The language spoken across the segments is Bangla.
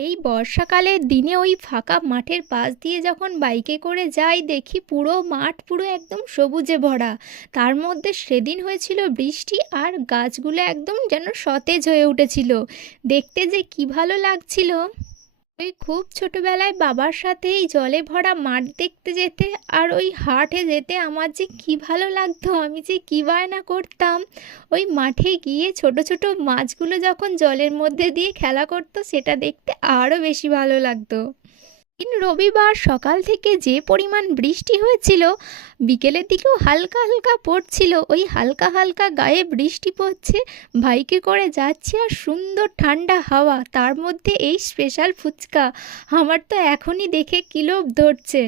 এই বর্ষাকালের দিনে ওই ফাঁকা মাঠের পাশ দিয়ে যখন বাইকে করে যাই দেখি পুরো মাঠ পুরো একদম সবুজে ভরা। তার মধ্যে সেদিন হয়েছিল বৃষ্টি আর গাছগুলো একদম যেন সতেজ হয়ে উঠেছিল। দেখতে যে কি ভালো লাগছিল। ওই খুব ছোটবেলায় বাবার সাথে এই জলে ভরা মাঠ দেখতে যেতে আর ওই হাটে যেতে আমার যে কি ভালো লাগতো, আমি যে কি বায়না করতাম। ওই মাঠে গিয়ে ছোট ছোট মাছগুলো যখন জলের মধ্যে দিয়ে খেলা করতো সেটা দেখতে আরও বেশি ভালো লাগতো। রবিবার সকাল থেকে যে পরিমাণ বৃষ্টি হয়েছিল, বিকেলের দিকেও হালকা হালকা পড়ছিল। ওই হালকা হালকা গায়ে বৃষ্টি পড়ছে, বাইকে করে যাচ্ছি আর সুন্দর ঠান্ডা হাওয়া, তার মধ্যে এই স্পেশাল ফুচকা। আমার তো এখনই দেখে কি লোভ ধরছে।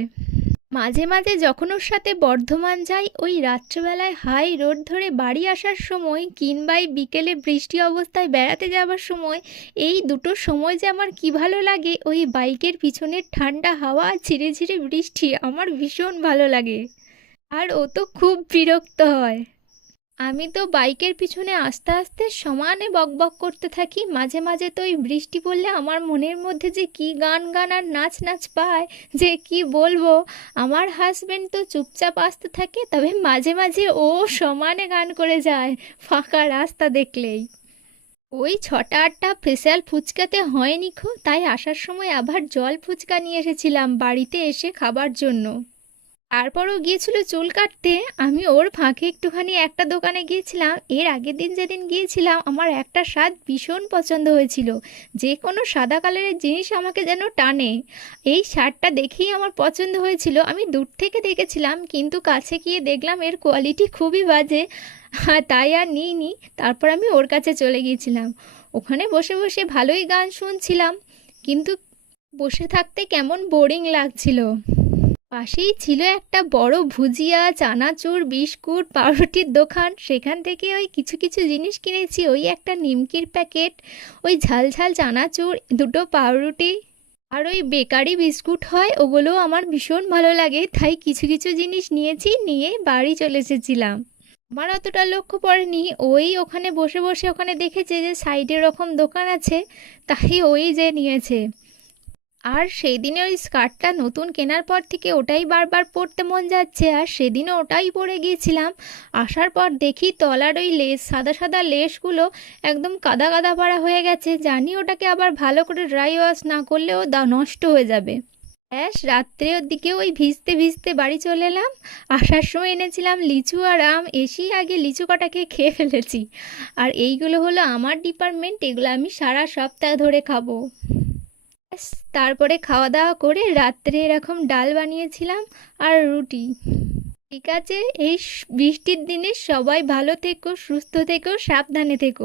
মাঝে মাঝে যখন ওর সাথে বর্ধমান যাই, ওই রাত্রেবেলায় হাই রোড ধরে বাড়ি আসার সময় কিংবা এই বিকেলে বৃষ্টি অবস্থায় বেড়াতে যাওয়ার সময়, এই দুটো সময় যে আমার কি ভালো লাগে। ওই বাইকের পিছনের ঠান্ডা হাওয়া আর ঝিরে ঝিরে বৃষ্টি আমার ভীষণ ভালো লাগে। আর ও তো খুব বিরক্ত হয়। আমি তো বাইকের পিছনে আস্তে আস্তে সমানে বকবক করতে থাকি। মাঝে মাঝে তো ওই বৃষ্টি পড়লে আমার মনের মধ্যে যে কি গান গান আর নাচ নাচ পায় যে কি বলবো। আমার হাজবেন্ড তো চুপচাপ আসতে থাকে, তবে মাঝে মাঝে ও সমানে গান করে যায় ফাঁকা রাস্তা দেখলেই। ওই 6টা 8টা স্পেশাল ফুচকাতে হয়নি খো, তাই আসার সময় আবার জল ফুচকা নিয়ে এসেছিলাম বাড়িতে এসে খাবার জন্য। তারপরও গিয়েছিল চুল কাটতে, আমি ওর ফাঁকে একটুখানি একটা দোকানে গিয়েছিলাম। এর আগের দিন যেদিন গিয়েছিলাম আমার একটা শার্ট ভীষণ পছন্দ হয়েছিল। যে কোনো সাদা কালারের জিনিস আমাকে যেন টানে। এই শার্টটা দেখেই আমার পছন্দ হয়েছিল। আমি দূর থেকে দেখেছিলাম, কিন্তু কাছে গিয়ে দেখলাম এর কোয়ালিটি খুবই বাজে, তাই আর নিইনি। তারপর আমি ওর কাছে চলে গিয়েছিলাম। ওখানে বসে বসে ভালোই গান শুনছিলাম, কিন্তু বসে থাকতে কেমন বোরিং লাগছিল। পাশেই ছিল একটা বড় ভুজিয়া, চানাচুর, বিস্কুট, পাউরুটির দোকান। সেখান থেকে ওই কিছু কিছু জিনিস কিনেছি। ওই একটা নিমকির প্যাকেট, ওই ঝাল ঝাল চানাচুর, দুটো পাউরুটি আর ওই বেকারি বিস্কুট হয়, ওগুলোও আমার ভীষণ ভালো লাগে। তাই কিছু কিছু জিনিস নিয়েছি, নিয়ে বাড়ি চলে এসেছিলাম। আমার অতটা লক্ষ্য পড়েনি, ওই ওখানে বসে বসে ওখানে দেখেছে যে সাইডে রকম দোকান আছে, তাই ওই যে নিয়েছে। আর সেই দিনে ওই স্কার্টটা নতুন কেনার পর থেকে ওটাই বারবার পরতে মন যাচ্ছে, আর সেদিনও ওটাই পরে গিয়েছিলাম। আসার পর দেখি তলার ওই লেস, সাদা সাদা লেসগুলো একদম কাদা কাদা পাড়া হয়ে গেছে। জানি ওটাকে আবার ভালো করে ড্রাই ওয়াশ না করলেও নষ্ট হয়ে যাবে। রাত্রের দিকে ওই ভিজতে ভিজতে বাড়ি চলে এলাম। আসার সময় এনেছিলাম লিচু আর আম, এসেই আগে লিচু কটাকে খেয়ে ফেলেছি। আর এইগুলো হলো আমার ডিপার্টমেন্ট, এগুলো আমি সারা সপ্তাহ ধরে খাবো। ব্যাস, তারপরে খাওয়া দাওয়া করে রাত্রে এরকম ডাল বানিয়েছিলাম আর রুটি। ঠিক আছে, এই বৃষ্টির দিনে সবাই ভালো থেকো, সুস্থ থেকো, সাবধানে থেকো।